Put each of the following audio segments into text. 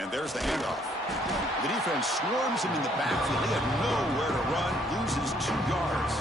And there's the handoff. The defense swarms him in the backfield. He had nowhere to run, loses 2 yards.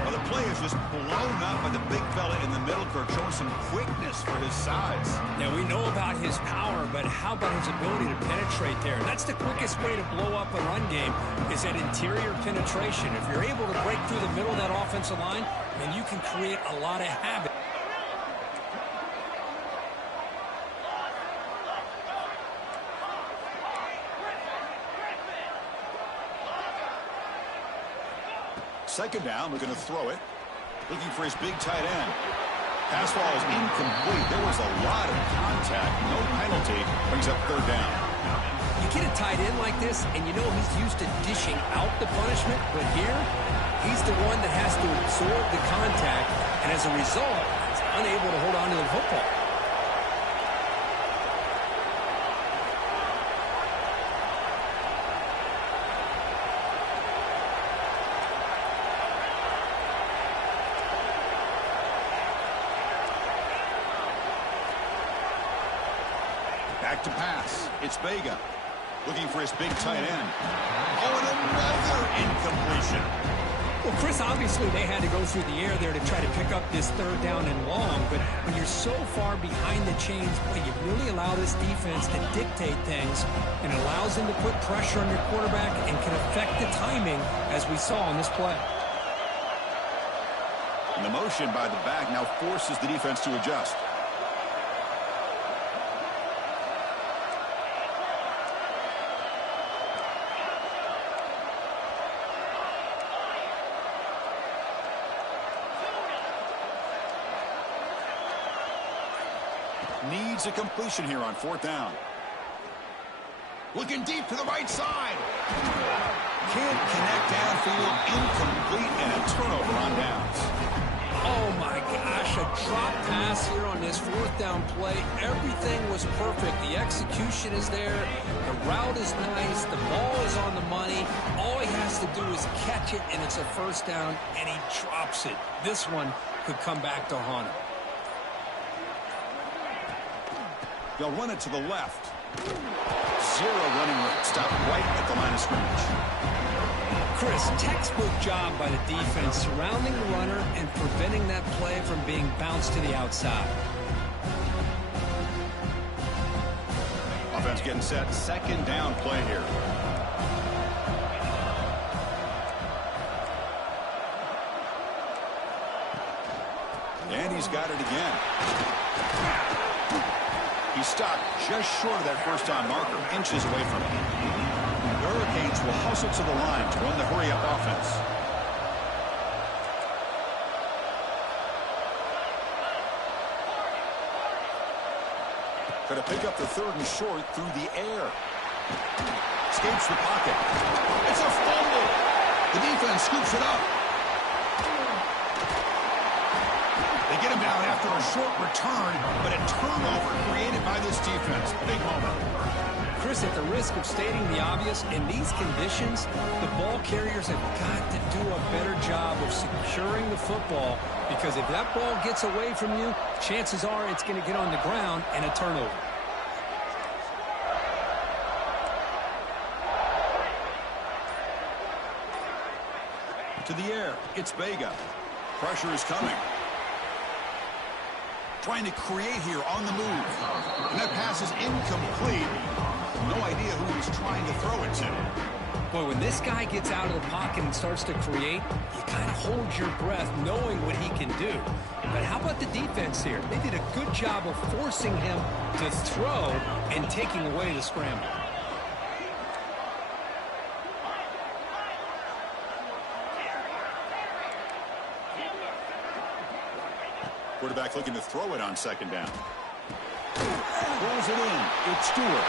Well, the play is just blown up by the big fella in the middle, Kirk, showing some quickness for his size. Now, we know about his power, but how about his ability to penetrate there? That's the quickest way to blow up a run game, is that interior penetration. If you're able to break through the middle of that offensive line, then you can create a lot of havoc. Second down, we're going to throw it. Looking for his big tight end. Pass ball is incomplete. There was a lot of contact. No penalty. Brings up third down. You get a tight end like this, and you know he's used to dishing out the punishment, but here, he's the one that has to absorb the contact, and as a result, he's unable to hold on to the football. Back to pass. It's Vega. Looking for his big tight end. Oh, and another incompletion. Well, Chris, obviously they had to go through the air there to try to pick up this third down and long, but when you're so far behind the chains, you really allow this defense to dictate things, and it allows them to put pressure on your quarterback and can affect the timing, as we saw in this play. And the motion by the back now forces the defense to adjust. Needs a completion here on fourth down. Looking deep to the right side. Can't connect downfield. Incomplete and a turnover on downs. Oh my gosh, a drop pass here on this fourth down play. Everything was perfect. The execution is there. The route is nice. The ball is on the money. All he has to do is catch it, and it's a first down, and he drops it. This one could come back to haunt him. They'll run it to the left. Zero running room. Stop right at the line of scrimmage. Chris, textbook job by the defense surrounding the runner and preventing that play from being bounced to the outside. Offense getting set. Second down play here. And he's got it again. He stopped just short of that first down marker, inches away from it. The Hurricanes will hustle to the line to run the hurry-up offense. Going to pick up the third and short through the air. Escapes the pocket. It's a fumble. The defense scoops it up. They get him down after a short return, but a turnover created by this defense. Big moment. Chris, at the risk of stating the obvious, in these conditions, the ball carriers have got to do a better job of securing the football, because if that ball gets away from you, chances are it's going to get on the ground and a turnover. To the air, it's Vega. Pressure is coming. Trying to create here on the move. And that pass is incomplete. No idea who he's trying to throw it to. Boy, when this guy gets out of the pocket and starts to create, you kind of hold your breath knowing what he can do. But how about the defense here? They did a good job of forcing him to throw and taking away the scramble. Quarterback looking to throw it on second down. Rolls it in. It's Stewart.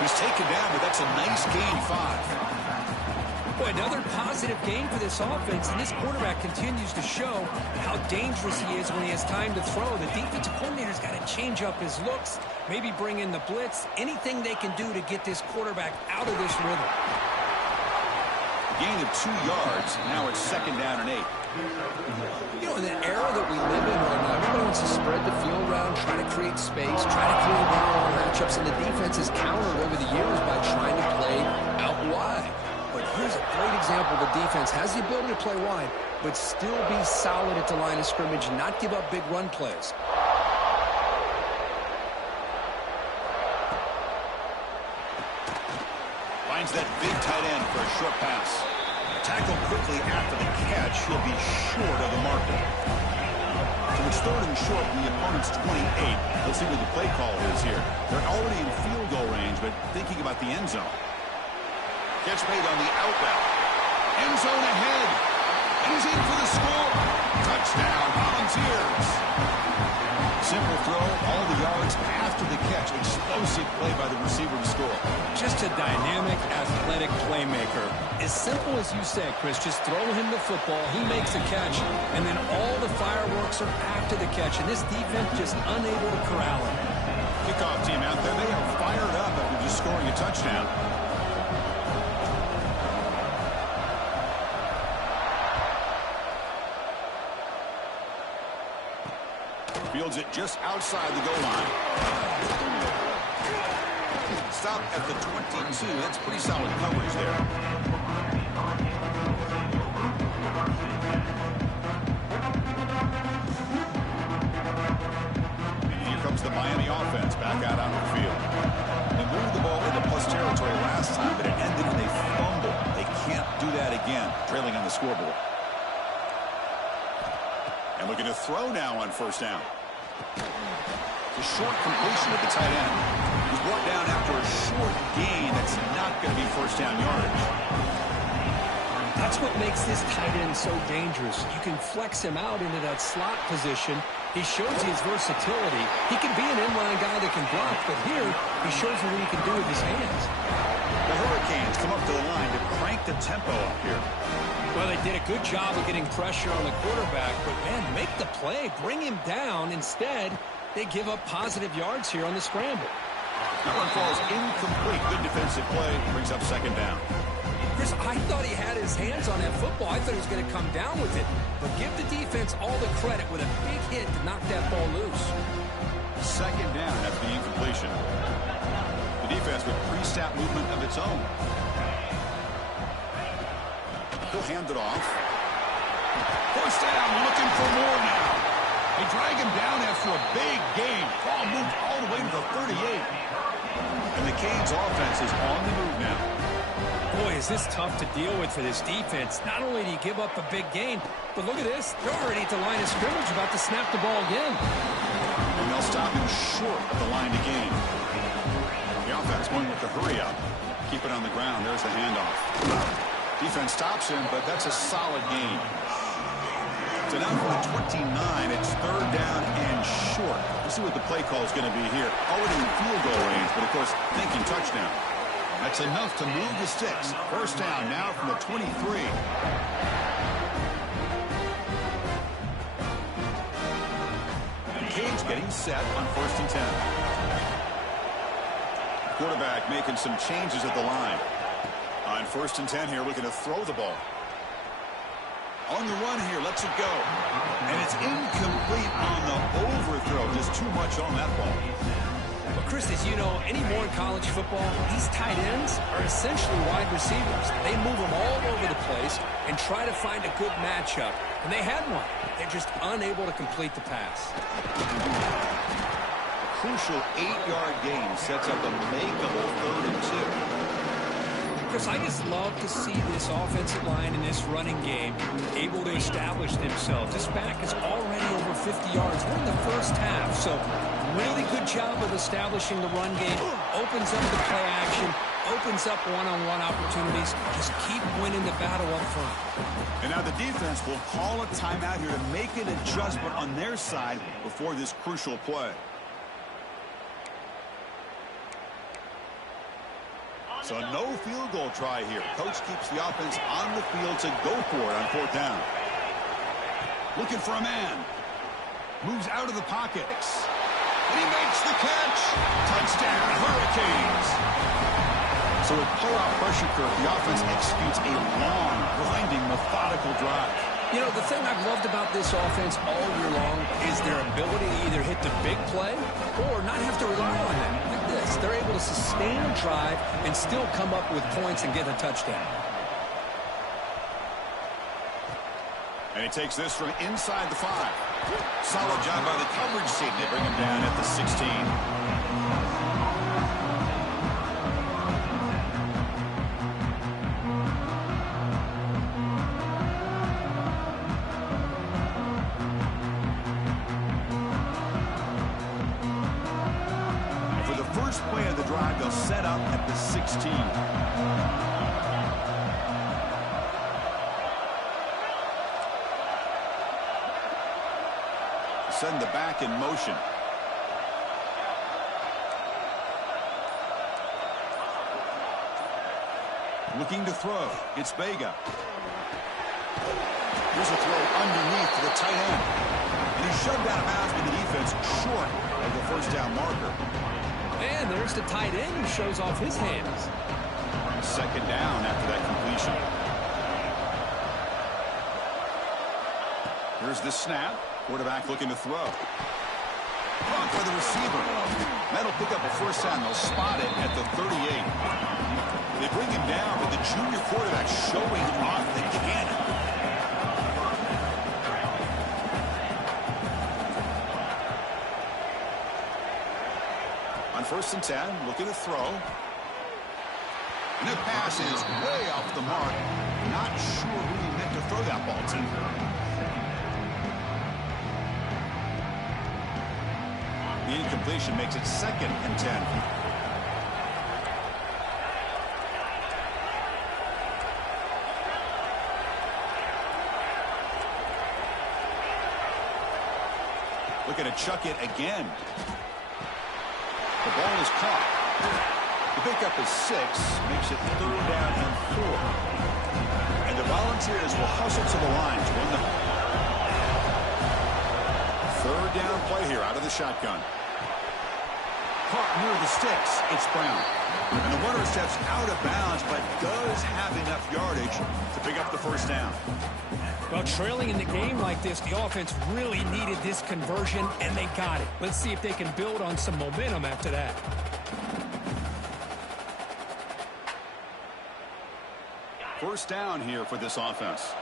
He's taken down, but that's a nice gain, 5. Boy, another positive gain for this offense, and this quarterback continues to show how dangerous he is when he has time to throw. The defensive coordinator's got to change up his looks, maybe bring in the blitz, anything they can do to get this quarterback out of this rhythm. Gain of 2 yards. Now it's second down and 8. You know, in the era that we live in right now, everybody wants to spread the field around, try to create space, try to create narrow matchups, and the defense has countered over the years by trying to play out wide. But here's a great example. The defense has the ability to play wide, but still be solid at the line of scrimmage and not give up big run plays. Finds that big tight end for a short pass. Tackled quickly after the catch. He'll be short of the marker. So it's third and short from the opponent's 28. Let's see what the play call is here. They're already in field goal range, but thinking about the end zone. Catch made on the out route. End zone ahead. And he's in for the score. Touchdown, Volunteers. Simple throw, all the yards after the catch. Explosive play by the receiver to score. Just a dynamic, athletic playmaker. As simple as you said, Chris, just throw him the football, he makes a catch, and then all the fireworks are after the catch, and this defense just unable to corral him. Kickoff team out there, they are fired up after just scoring a touchdown. Fields it just outside the goal line. Stop at the 22. That's pretty solid coverage there. And here comes the Miami offense back out onto the field. They moved the ball into plus territory last time, but it ended in a fumble. They can't do that again, trailing on the scoreboard. And looking to throw now on first down. The short completion of the tight end was brought down after a short gain. That's not going to be first down yardage. That's what makes this tight end so dangerous. You can flex him out into that slot position. He shows his versatility. He can be an inline guy that can block, but here he shows you what he can do with his hands. The Hurricanes come up to the line to crank the tempo up here. Well, they did a good job of getting pressure on the quarterback, but, man, make the play, bring him down. Instead, they give up positive yards here on the scramble. That one falls incomplete. Good defensive play. Brings up second down. Chris, I thought he had his hands on that football. I thought he was going to come down with it. But give the defense all the credit with a big hit to knock that ball loose. Second down after the incompletion. The defense with pre-snap movement of its own. He'll hand it off. First down, looking for more now. They drag him down after a big gain. Ball moved all the way to the 38. And the Canes offense is on the move now. Boy, is this tough to deal with for this defense. Not only do you give up a big gain, but look at this. They're already at the line of scrimmage about to snap the ball again. And they'll stop him short of the line to gain. The offense going with the hurry up. Keep it on the ground. There's the handoff. Defense stops him, but that's a solid gain. So now for the 29, it's third down and short. We'll see what the play call is going to be here. Already in field goal range, but of course, thinking touchdown. That's enough to move the sticks. First down now from the 23. Canes getting set on first and 10. Quarterback making some changes at the line. On first and 10 here, looking to throw the ball. On the run here, lets it go. And it's incomplete on the overthrow. Just too much on that ball. Well, Chris, as you know, anymore in college football, these tight ends are essentially wide receivers. They move them all over the place and try to find a good matchup. And they had one. They're just unable to complete the pass. A crucial 8-yard gain sets up a makeable 3rd and 2. Chris, I just love to see this offensive line in this running game able to establish themselves. This back is already over 50 yards. We're in the first half, so really good job of establishing the run game. Opens up the play action, opens up one-on-one opportunities. Just keep winning the battle up front. And now the defense will call a timeout here to make an adjustment on their side before this crucial play. So no field goal try here. Coach keeps the offense on the field to go for it on fourth down. Looking for a man. Moves out of the pocket. And he makes the catch. Touchdown, Hurricanes. So with pull-out pressure curve, the offense executes a long, grinding, methodical drive. You know, the thing I've loved about this offense all year long is their ability to either hit the big play or not have to rely on them. Like this. to sustain a drive and still come up with points and get a touchdown. And he takes this from inside the 5. Solid job by the coverage team. They bring him down at the 16. First play of the drive, they'll set up at the 16. Send the back in motion. Looking to throw. It's Vega. Here's a throw underneath to the tight end. And he's shoved out of bounds by the defense short of the first down marker. And there's the tight end who shows off his hands. Second down after that completion. Here's the snap. Quarterback looking to throw. Caught by the receiver. That'll pick up a first down. They'll spot it at the 38. They bring him down, but the junior quarterback showing off the cannon. On 1st and 10, looking to throw. And the pass is way off the mark. Not sure who he meant to throw that ball to. The incompletion makes it 2nd and 10. Looking to chuck it again. The ball is caught. The pickup is 6, makes it 3rd down and 4. And the Volunteers will hustle to the line to win the 3rd down play here out of the shotgun. Caught near the sticks. It's Brown. And the runner steps out of bounds, but does have enough yardage to pick up the first down. Well, trailing in the game like this, the offense really needed this conversion, and they got it. Let's see if they can build on some momentum after that. First down here for this offense.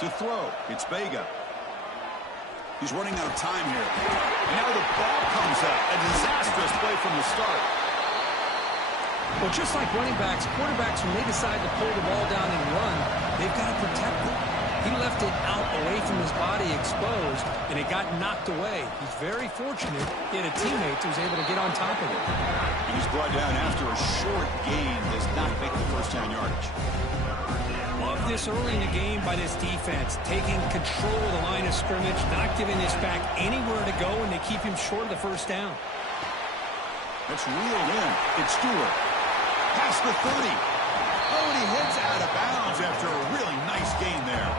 To throw, it's Vega. He's running out of time here. Now the ball comes up. A disastrous play from the start. Well, just like running backs, quarterbacks, when they decide to pull the ball down and run, they've got to protect it. He left it out away from his body exposed, and it got knocked away. He's very fortunate he had a teammate who was able to get on top of it. And he's brought down after a short gain. Does not make the first down yardage. Love this early in the game by this defense, taking control of the line of scrimmage, not giving this back anywhere to go, and they keep him short of the first down. That's reeled in. It's Stewart. Past the 30. Oh, and he heads out of bounds after a really nice gain there.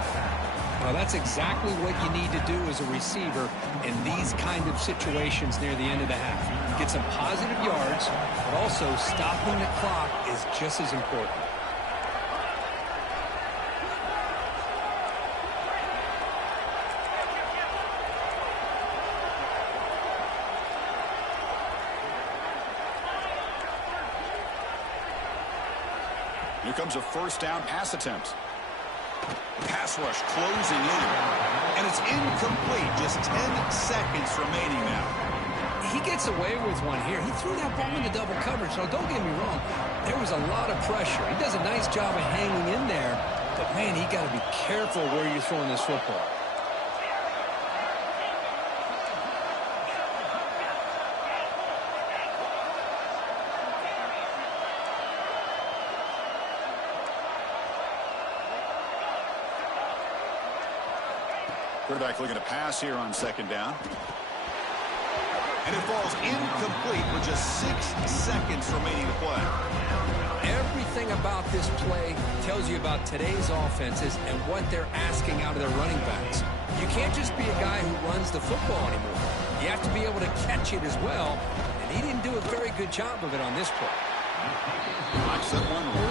Well, that's exactly what you need to do as a receiver in these kind of situations near the end of the half. Get some positive yards, but also stopping the clock is just as important. Here comes a first down pass attempt. Pass rush closing in. And it's incomplete. Just 10 seconds remaining now. He gets away with one here. He threw that ball into double coverage, so don't get me wrong. There was a lot of pressure. He does a nice job of hanging in there. But, man, he got to be careful where you're throwing this football. Quarterback looking to pass here on second down. And it falls incomplete with just 6 seconds remaining to play. Everything about this play tells you about today's offenses and what they're asking out of their running backs. You can't just be a guy who runs the football anymore. You have to be able to catch it as well, and he didn't do do a very good job of it on this play. Watch that one